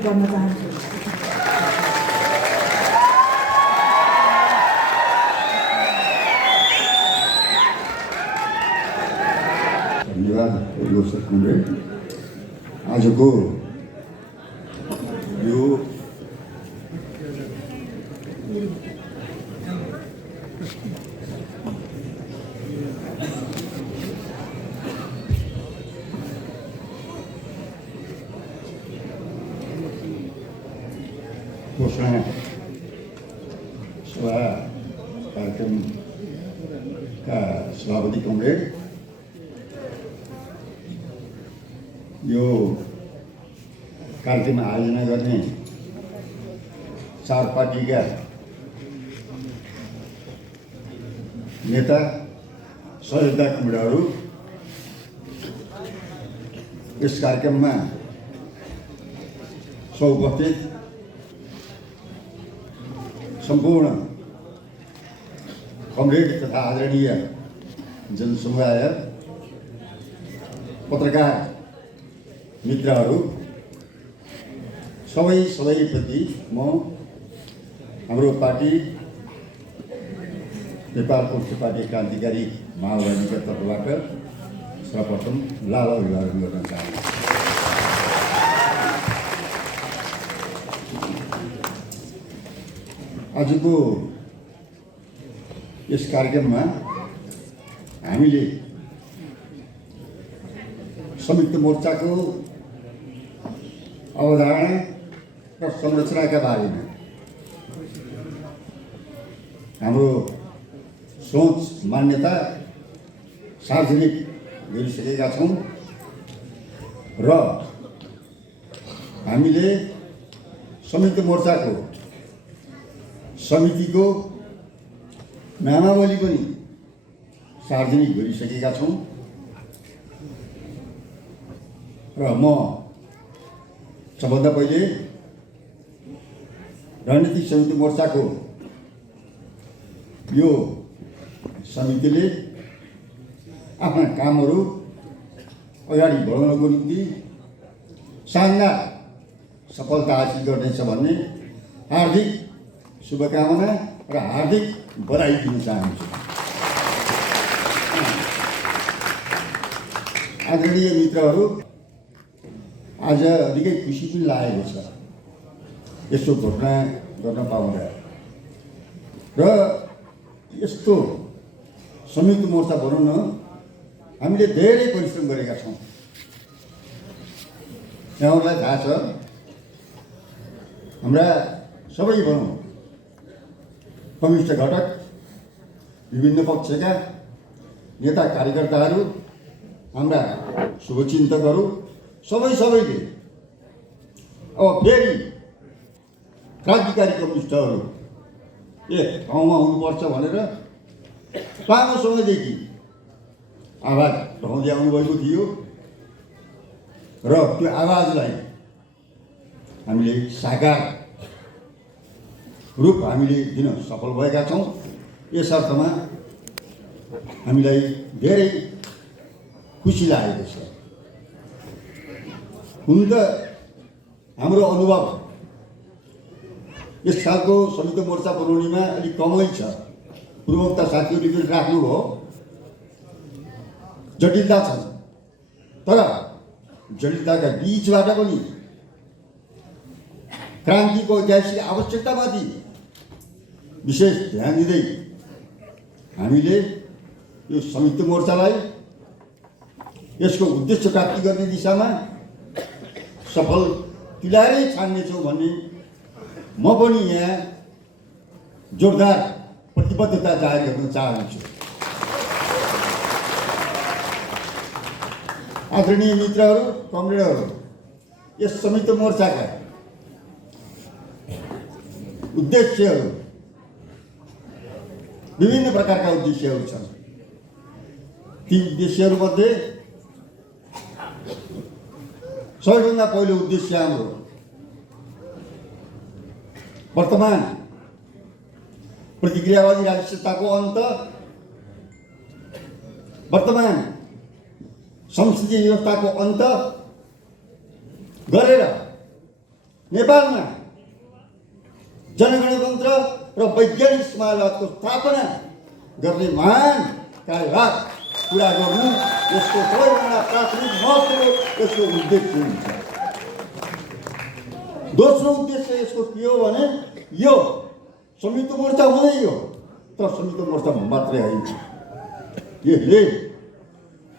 अनुरोध गर्न चाहन्छु। धन्यवाद लोकसभा कमरेड। आजको यो घोषणा सभा कार्यक्रमका सभापति कमरेड, यो कार्यक्रम आयोजना गर्ने चार पार्टीका नेता सहयोगदा कमरेडहरू, यस कार्यक्रममा उपस्थित सम्पूर्ण कमरेड तथा आदरणीय जनसमुदाय, पत्रकार मित्रहरू, सबैप्रति म हाम्रो पार्टी नेपाल कम्युनिस्ट पार्टी क्रान्तिकारी माओवादीका तर्फबाट सर्वप्रथम लाल अभिवादन गर्न चाहन्छु। आजको यस कार्यक्रममा हामीले संयुक्त मोर्चाको अवधारणा र संरचनाका बारेमा हाम्रो सोच मान्यता सार्वजनिक गरिसकेका छौँ र हामीले संयुक्त मोर्चाको समितिको नामावली पनि सार्वजनिक गरिसकेका छौँ र म सबभन्दा पहिले रणनीतिक संयुक्त मोर्चाको यो समितिले आफ्ना कामहरू अगाडि बढाउनको निम्ति शानदार सफलता हासिल गर्नेछ भन्ने हार्दिक शुभकामना र हार्दिक बधाई दिन चाहन्छु। आदरणीय मित्रहरू, आज निकै खुसी पनि लागेको छ यस्तो घोषणा गर्न पाउँदा र यस्तो संयुक्त मोर्चा बनाउन हामीले धेरै परिश्रम गरेका छौँ। यहाँहरूलाई थाहा छ, हाम्रा सबै भनौँ कम्युनिस्ट घटक, विभिन्न पक्षका नेता कार्यकर्ताहरू, हाम्रा शुभचिन्तकहरू सबैले अब फेरि क्रान्तिकारी कम्युनिस्टहरू एक ठाउँमा हुनुपर्छ भनेर लामो समयदेखि आवाज उठाउँदै आउनुभएको थियो र त्यो आवाजलाई हामीले साकार रूप हामीले दिन सफल भएका छौँ। यस अर्थमा हामीलाई धेरै खुसी लागेको छ। हुन त हाम्रो अनुभव यस खालको संयुक्त मोर्चा बनाउनेमा अलिक कमै छ। पूर्वोक्त साथीहरूले पनि राख्नुभयो, जटिलता छन्, तर जटिलताका बीचबाट पनि क्रान्तिको ऐतिहासिक आवश्यकतामाथि विशेष ध्यान दिँदै हामीले यो संयुक्त मोर्चालाई यसको उद्देश्य प्राप्ति गर्ने दिशामा सफल तुल्याएरै छान्नेछौँ भन्ने म पनि यहाँ जोरदार प्रतिबद्धता जाहेर गर्न चाहन्छु। आदरणीय मित्रहरू, कमरेडहरू, यस संयुक्त मोर्चाका उद्देश्यहरू विभिन्न प्रकारका उद्देश्यहरू छन्। ती उद्देश्यहरूमध्ये सबैभन्दा पहिलो उद्देश्य हाम्रो वर्तमान प्रतिक्रियावादी राजसत्ताको अन्त, वर्तमान संसदीय व्यवस्थाको अन्त गरेर नेपालमा जनगणतन्त्र र वैज्ञानिक समाजवादको स्थापना गर्ने महान कार्यभार पुरा गर्नु यसको सबैभन्दा प्राथमिक महत्त्वको यसको उद्देश्य हुन्छ। दोस्रो उद्देश्य यसको के हो भने यो संयुक्त मोर्चा हुँदै हो, तर संयुक्त मोर्चा मात्रै होइन, यसले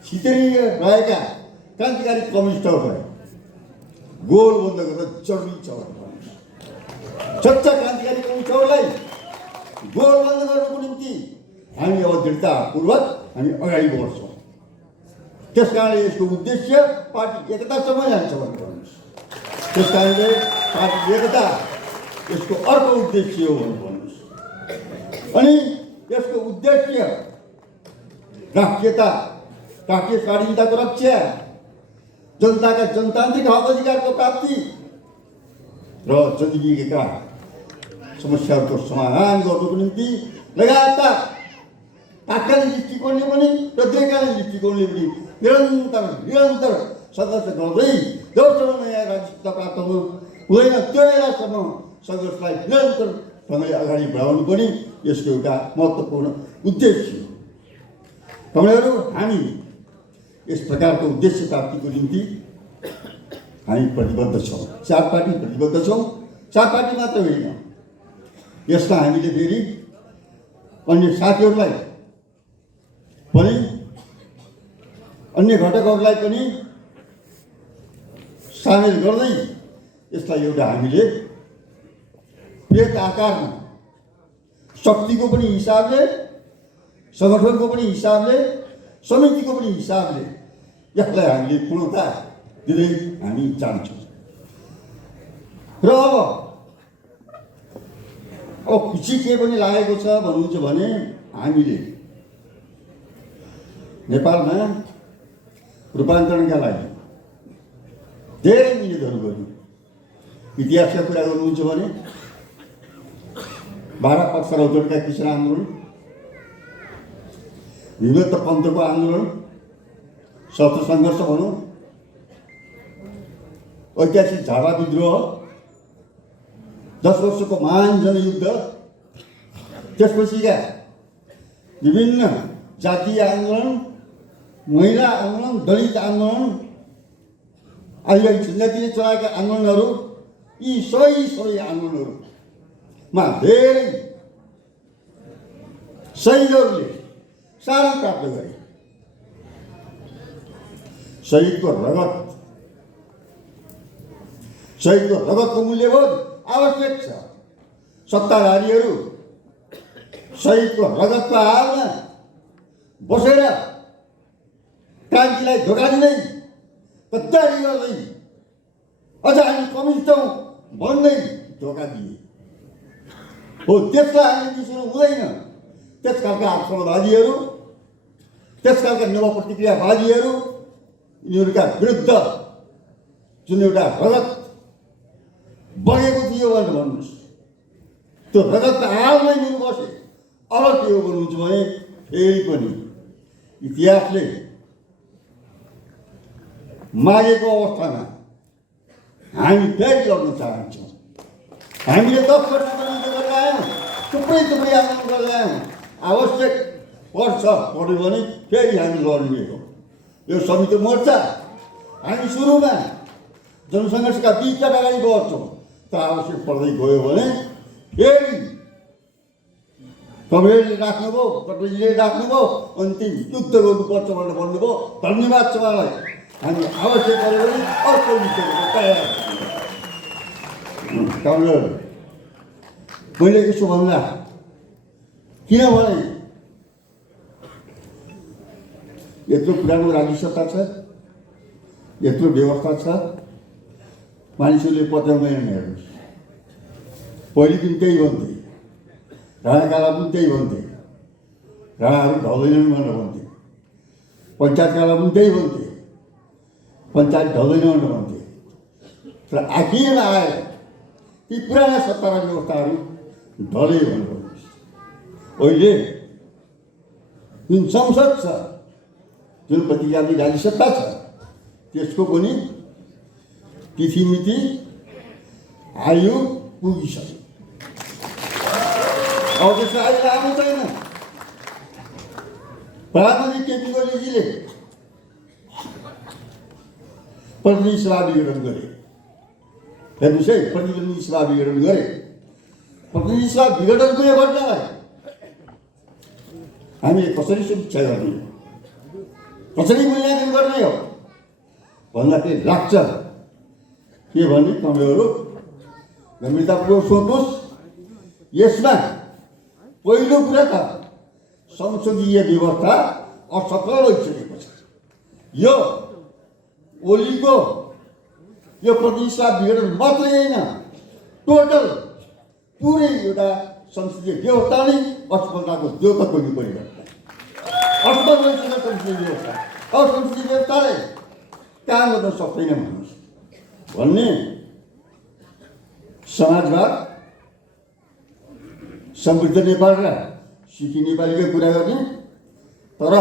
छितेर रहेका क्रान्तिकारी कम्युनिस्टहरूलाई गोलबन्द गर्न जरुरी छ। सच्चा क्रान्तिकारी कम्युनिस्टहरूलाई गोलबन्द गर्नुको निम्ति हामी अब दृढतापूर्वक हामी अगाडि बढ्छौँ। त्यस कारणले यसको उद्देश्य पार्टी एकतासम्म जान्छ भन्ने भन्नुहोस्। त्यस कारणले पार्टी एकता यसको अर्को उद्देश्य हो भन्ने भन्नुहोस्। अनि यसको उद्देश्य राष्ट्रियता, राष्ट्रिय स्वाधीनताको रक्षा, जनताका जनतान्त्रिक हक अधिकारको प्राप्ति र जनजीविकाका समस्याहरूको समाधान गर्नुको निम्ति लगातार तात्कालिक दृष्टिकोणले पनि र दीर्घकालीन दृष्टिकोणले पनि निरन्तर सङ्घर्ष गर्दै जबसम्म नयाँ राष्ट्रियता प्राप्त हुँदैन त्यो बेलासम्म सङ्घर्षलाई निरन्तर ढङ्गले अगाडि बढाउनु पनि यसको एउटा महत्त्वपूर्ण उद्देश्य हो। तपाईँहरू हामी यस प्रकारको उद्देश्य प्राप्तिको निम्ति हामी प्रतिबद्ध छौँ। चार पार्टी प्रतिबद्ध छौँ। चार पार्टी मात्र होइन, यसमा हामीले फेरि अन्य साथीहरूलाई पनि, अन्य घटकहरूलाई पनि सामेल गर्दै यसलाई एउटा हामीले वृहत आकारमा शक्तिको पनि हिसाबले, सङ्गठनको पनि हिसाबले, समितिको पनि हिसाबले यसलाई हामीले पूर्णता दिँदै हामी जान्छौँ। र अब खुसी के पनि लागेको छ भन्नुहुन्छ भने हामीले नेपालमा रूपान्तरणका लागि धेरै मिहिनेतहरू गर्यौँ। इतिहासका कुरा गर्नुहुन्छ भने 12 पक्षरौतडका किसान आन्दोलन, विभक्त पन्थको आन्दोलन, सशस्त्र सङ्घर्ष भनौँ, ऐतिहासिक झापा विद्रोह, 10 वर्षको महान जनयुद्ध, त्यसपछिका विभिन्न जातीय आन्दोलन, महिला आन्दोलन, दलित आन्दोलन, आदिवासी जनजातिले चलाएका आन्दोलनहरू, यी सबै आन्दोलनहरूमा धेरै शहीदहरूले सारा प्राप्त गरे। शहीदको रगतको मूल्यबोध आवश्यक छ। सत्ताधारीहरू शहीदको रगतको हालमा बसेर क्रान्तिलाई धोका दिँदै, गद्दारी गर्दै, अझ हामी कम्युनिस्ट हौँ भन्दै धोका दिए हो। त्यसलाई हामी बिर्सनु हुँदैन। त्यस खालका आक्रमणवादीहरू, त्यस खालका नवप्रतिक्रियावादीहरू, यिनीहरूका विरुद्ध जुन एउटा रगत बगेको थियो भनेर भन्नुहोस्, त्यो रगतको हालमै निर बसे। अब के हो भन्नुहुन्छ भने फेरि पनि इतिहासले मागेको अवस्थामा हामी फेरि लड्न चाहन्छौँ। हामीले 10 वर्ष गरेर आयौँ, थुप्रै आन्दोलन गरेर आयौँ। आवश्यक पर्यो भने फेरि हामी लड्ने हो। यो संयुक्त मोर्चा हामी सुरुमा जनसङ्घर्षका बीचबाट अगाडि बढ्छौँ, तर आवश्यक पर्दै गयो भने फेरि तपाईँहरूले राख्नुभयो, तपाईँले राख्नुभयो, अन्तिम युद्ध गर्नुपर्छ भनेर भन्नुभयो। धन्यवाद छ उहाँलाई। हामी आवश्यक पऱ्यो भने अर्को युद्धको तयार। तपाईँहरू मैले यसो भन्दा किनभने यत्रो पुरानो राज्य सत्ता छ, यत्रो व्यवस्था छ, मानिसहरूले पत्याउँदैन। हेर्नुहोस्, पहिले पनि त्यही भन्थे, राणाकाला पनि त्यही भन्थे, राणाहरू ढल्दैनन् भनेर भन्थे, पञ्चायतकाला पनि त्यही भन्थे, पञ्चायत ढल्दैन भनेर भन्थे। तर आखिरमा आएर ती पुराना सत्ता र व्यवस्थाहरू ढले भनेर भन्नुहोस्। अहिले जुन संसद छ, जुन प्रतिज्ञावादी राज्य सत्ता छ, त्यसको पनि तिथि मिति आयु पुगिसक्यो। अब त्यसको आयु लामो छैन। प्रधानमन्त्री केपी ओलीजीले प्रतिनिधि सभा विघटन गरे। हेर्नुहोस् है, प्रतिनिधि सभा विघटन गरे। प्रतिनिधि सभा विघटनको यो घटनालाई हामीले कसरी समीक्षा गर्ने, कसरी मूल्याङ्कन गर्ने हो भन्दाखेरि लाग्छ के भने तपाईँहरू गम्भीरतापूर्वक सोध्नुहोस्। यसमा पहिलो कुरा त संसदीय व्यवस्था असफल भइसकेको छ। यो ओलीको यो प्रतिनिधि सभा विघटन मात्रै होइन, टोटल पुरै एउटा संसदीय व्यवस्था नै असफलताको द्योतक बन्नु पर्यो। असफल भइसक्यो संसदीय व्यवस्था। अब संसदीय व्यवस्थाले काम गर्न सक्दैन भन्नुहोस् भन्ने समाजवाद, समृद्ध नेपाल र सुखी नेपालीको कुरा गर्ने, तर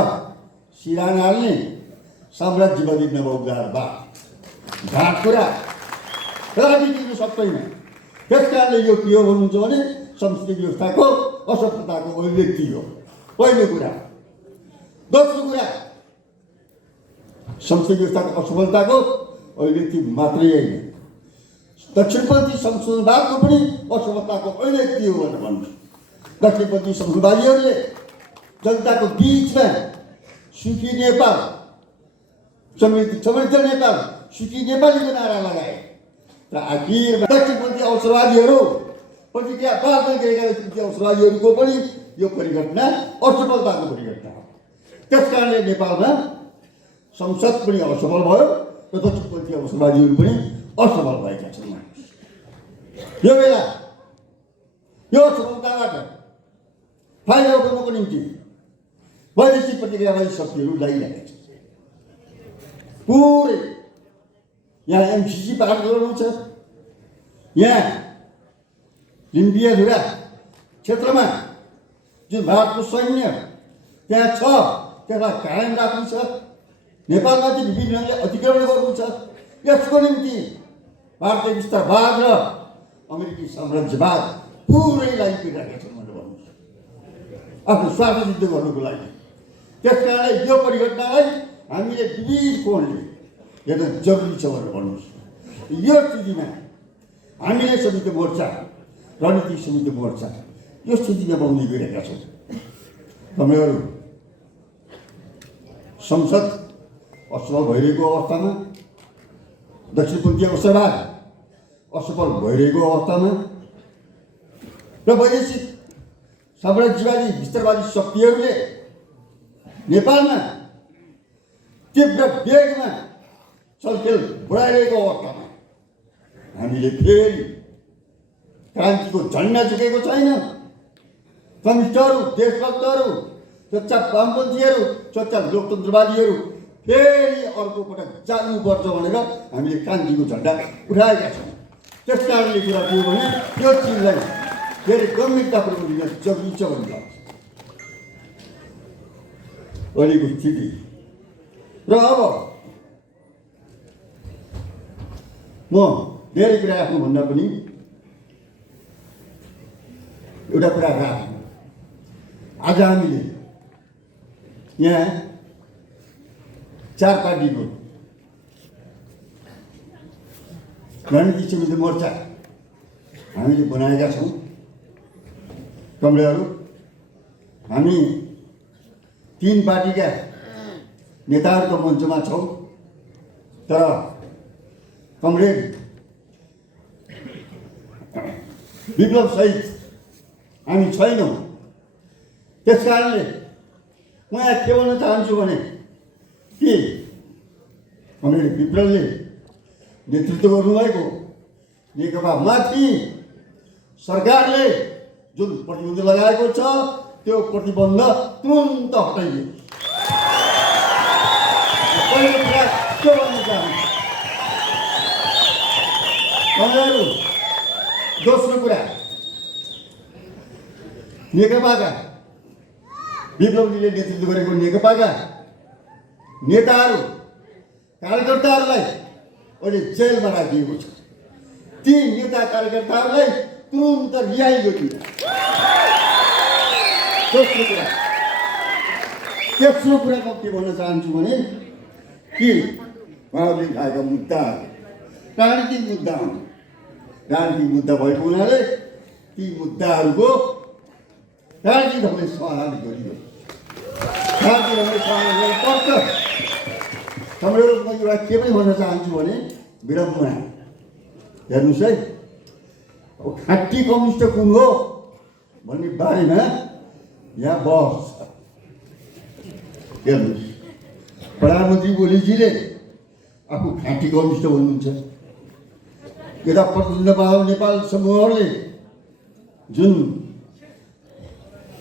सिरान हाल्ने साम्राज्यवादी नवउदारवाद घाट कुरा राजनीतिको सक्दैन। त्यस कारणले यो के हो भन्नुहुन्छ भने संसदीय व्यवस्थाको असफलताको अभिव्यक्ति हो पहिलो कुरा। दोस्रो कुरा, संसदीय व्यवस्थाको असफलताको अभिव्यक्ति मात्रै होइन, दक्षिणपन्थी संशोधनवादको पनि असफलताको अभिव्यक्ति हो भनेर भन्नु। दक्षिणपन्थी संशोधनवादीहरूले जनताको बिचमा सुखी नेपाल, समृद्ध नेपाल, सुखी नेपालीको नारा लगाए र आखिरमा दक्षिणपन्थी अवसरवादीहरू प्रतिक्रिया पाल्दै गएका दक्षिणपन्थी अवसरवादीहरूको पनि यो परिघटना असफलताको परिघटना हो। त्यस कारणले नेपालमा संसद पनि असफल भयो र दक्षिणपन्थी अवसरवादीहरू पनि असफल भएका छन्। यो बेला यो असफलताबाट फाइदा उठाउनको निम्ति वैदेशिक प्रतिक्रियावादी शक्तिहरू लागिरहेका छन्। पुरै यहाँ एमसिसी पार गराउनु छ। यहाँ लिम्बियाधुरा क्षेत्रमा जुन भारतको सैन्य त्यहाँ छ त्यसलाई कायम राख्नु छ। नेपालमाथि विभिन्न ढङ्गले अतिक्रमण गर्नु छ। यसको निम्ति भारतीय विस्तारवाद र अमेरिकी साम्राज्यवाद पुरै लागिरहेका छन् भनेर भन्नुहुन्छ आफ्नो स्वार्थ सिद्ध गर्नुको लागि। त्यस कारणले यो परिघटनालाई हामीले विविध कोणले हेर्न जरुरी छ भनेर भन्नुहोस्। यो स्थितिमा हामीले संयुक्त मोर्चा, रणनीतिक संयुक्त मोर्चा यो स्थितिमा बन्दै गइरहेका छौँ। तपाईँहरू संसद असफल भइरहेको अवस्थामा, दक्षिणपन्थी अवसरवाद असफल भइरहेको अवस्थामा र वैदेशिक साम्राज्यवादी विस्तारवादी शक्तिहरूले नेपालमा तीव्र वेगमा चलखेल बढाइरहेको अवस्थामा हामीले फेरि क्रान्तिको झन्डा झुकेको छैन। कम्युनिस्टहरू, देशभक्तहरू, चच्चा वामपन्थीहरू, चच्चा लोकतन्त्रवादीहरू फेरि अर्को पटक जानुपर्छ भनेर हामीले क्रान्तिको झन्डा उठाएका छौँ। त्यस कारणले कुरा के हो भने यो चिजलाई फेरि गम्भीरतापूर्वक लिन जरुरी छ भन्ने लाग्छ अहिलेको स्थिति। र अब म धेरै कुरा राख्नुभन्दा पनि एउटा कुरा राख्नु। आज हामीले यहाँ 4 पार्टीको रणनीतिक संयुक्त मोर्चा हामीले बनाएका छौँ। कमरेडहरू हामी 3 पार्टीका नेताहरूको मञ्चमा छौँ, तर कमरेड विप्लव सहित हामी छैनौँ। त्यस कारणले म यहाँ के भन्न चाहन्छु भने कि कमरेड विप्लवले नेतृत्व गर्नुभएको नेकपामाथि सरकारले जुन प्रतिबन्ध लगाएको छ त्यो प्रतिबन्ध तुरन्त हटाइयो। पहिलो कुरा के भन्न चाहन्छु कमरेडहरू। दोस्रो कुरा, नेकपाका विप्लवजीले नेतृत्व गरेको नेकपाका नेताहरू कार्यकर्ताहरूलाई अहिले जेलमा राखिएको छ। ती नेता कार्यकर्ताहरूलाई तुरुन्त रिहाई गरियो। तेस्रो कुरा म के भन्न चाहन्छु भने कि उहाँहरूले खाएका मुद्दा राजनीतिक मुद्दा हुन्। राजनीतिक मुद्दा भएको हुनाले ती मुद्दाहरूको राजनीतिक ढङ्गले समाधान गरियो। राजनीतिक ढङ्गले समाधान गर्नुपर्छ। हाम्रो म एउटा के पनि भन्न चाहन्छु भने विडम्बना हेर्नुहोस् है, अब खाँटी कम्युनिस्ट कुन हो भन्ने बारेमा यहाँ बहस छ। हेर्नुहोस्, प्रधानमन्त्री ओलीजीले आफू खाँटी कम्युनिस्ट भन्नुहुन्छ। यता प्रचण्ड माधव नेपाल समूहहरूले जुन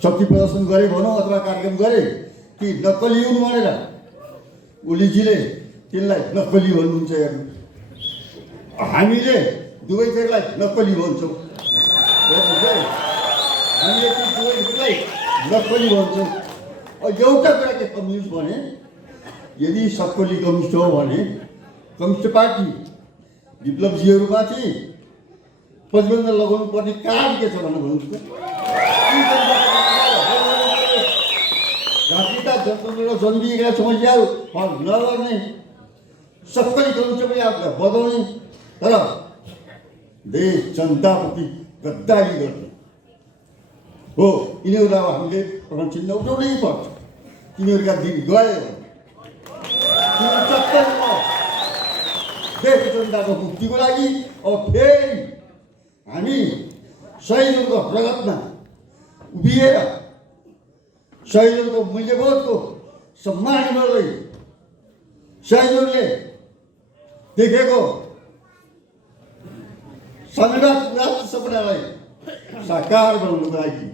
शक्ति प्रदर्शन गरे भनौँ अथवा कार्यक्रम गरे ती नक्कली हुन् भनेर ओलीजीले त्यसलाई नक्कली भन्नुहुन्छ। हेर्नु, हामीले दुवैतिरलाई नक्कली भन्छौँ। हामीले ती दुवैतिरलाई नक्कली भन्छौँ। एउटा कुरा के कम्युनिस्ट भने यदि सक्कली कम्युनिस्ट हो भने कम्युनिस्ट पार्टी विप्लवजीहरूमाथि प्रतिबन्ध लगाउनु पर्ने कारण के छ भनेर भन्नुहोस् त। जातिका जनतन्त्र र जनविधिका समस्याहरू हल नगर्ने, सक्कली कम्युनिस्ट पनि आफूलाई बधाउने, तर देश जनताप्रति गद्दारी गर्ने हो। यिनीहरूलाई हामीले प्रथम चिन्ह उठाउनै पर्छ। तिनीहरूका दिन गयो देश जनताको मुक्तिको लागि अब फेरि हामी शहीदहरूको रगतमा उभिएर शहीदहरूको मूल्यबोधको सम्मान गर्दै शहीदहरूले देखेको संघर्ष राष्ट्र सपनालाई साकार बनाउनुको लागि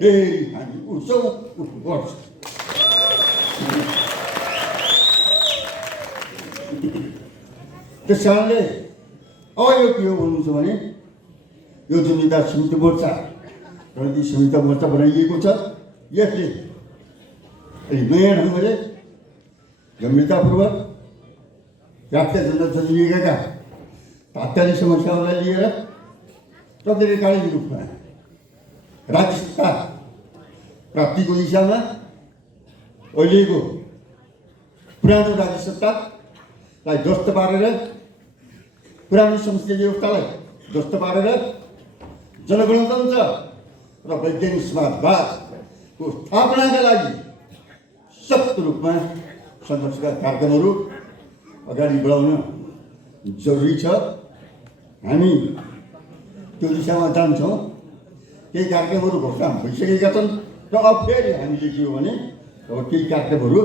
फेरि हामी उठ्छौँ, उठ्नुपर्छ। त्यस कारणले अब यो के हो भन्नुहुन्छ भने यो जुन नेता संयुक्त मोर्चा रणनीति संयुक्त मोर्चा बनाइएको छ, यसले नयाँ ढङ्गले गम्भीरतापूर्वक राष्ट्रिय जनजीविकाका तात्कालिक समस्याहरूलाई लिएर प्रत्यक्षकालीन रूपमा राज्य सत्ता प्राप्तिको दिशामा अहिलेको पुरानो राज्य सत्तालाई ध्वस्त पारेर, पुरानो संसदीय व्यवस्थालाई ध्वस्त पारेर जनगणतन्त्र र वैज्ञानिक समाजवादको स्थापनाका लागि सक्त रूपमा सङ्घर्षका कार्यक्रमहरू अगाडि बढाउन जरुरी छ। हामी त्यो दिशामा जान्छौँ। केही कार्यक्रमहरू घोषणा भइसकेका छन् र अब फेरि हामीले के हो भने अब केही कार्यक्रमहरू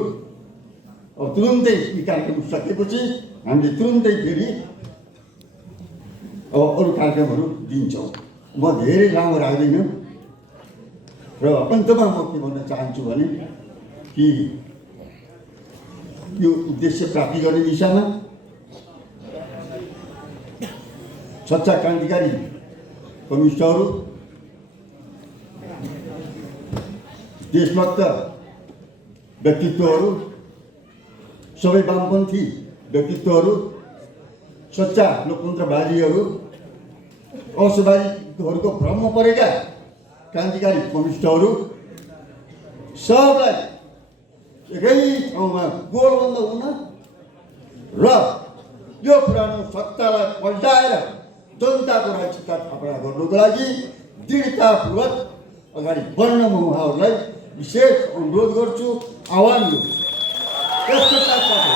अब तुरुन्तै यी कार्यक्रम सकेपछि हामीले तुरुन्तै फेरि अब अरू कार्यक्रमहरू दिन्छौँ। म धेरै लामो राख्दैन र अन्तमा म के भन्न चाहन्छु भने कि यो उद्देश्य प्राप्ति गर्ने दिशामा सच्चा क्रान्तिकारी कम्युनिस्टहरू, देशभक्त व्यक्तित्वहरू, सबै वामपन्थी व्यक्तित्वहरू, सच्चा लोकतन्त्रवादीहरू, अवसरवादीहरूको भ्रममा परेका क्रान्तिकारी कम्युनिस्टहरू सबलाई एकै ठाउँमा गोलबन्द हुन र यो पुरानो सत्तालाई पल्टाएर जनताको राज्यसत्ता स्थापना गर्नुको लागि दृढतापूर्वक अगाडि बढ्न म उहाँहरूलाई विशेष अनुरोध गर्छु, आह्वान गर्छु। त्यसको साथसाथै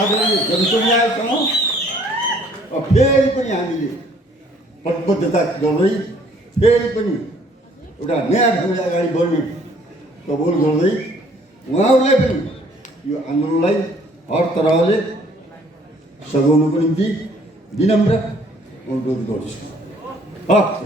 आदरणीय जनसमुदायसँग फेरि पनि हामीले प्रतिबद्धता गर्दै फेरि पनि एउटा नयाँ ढङ्गले अगाडि बढ्ने कबुल गर्दै उहाँहरूले पनि यो आन्दोलनलाई हर तरहले सघाउनुको निम्ति विनम्र अनुरोध गर्छु। हस्।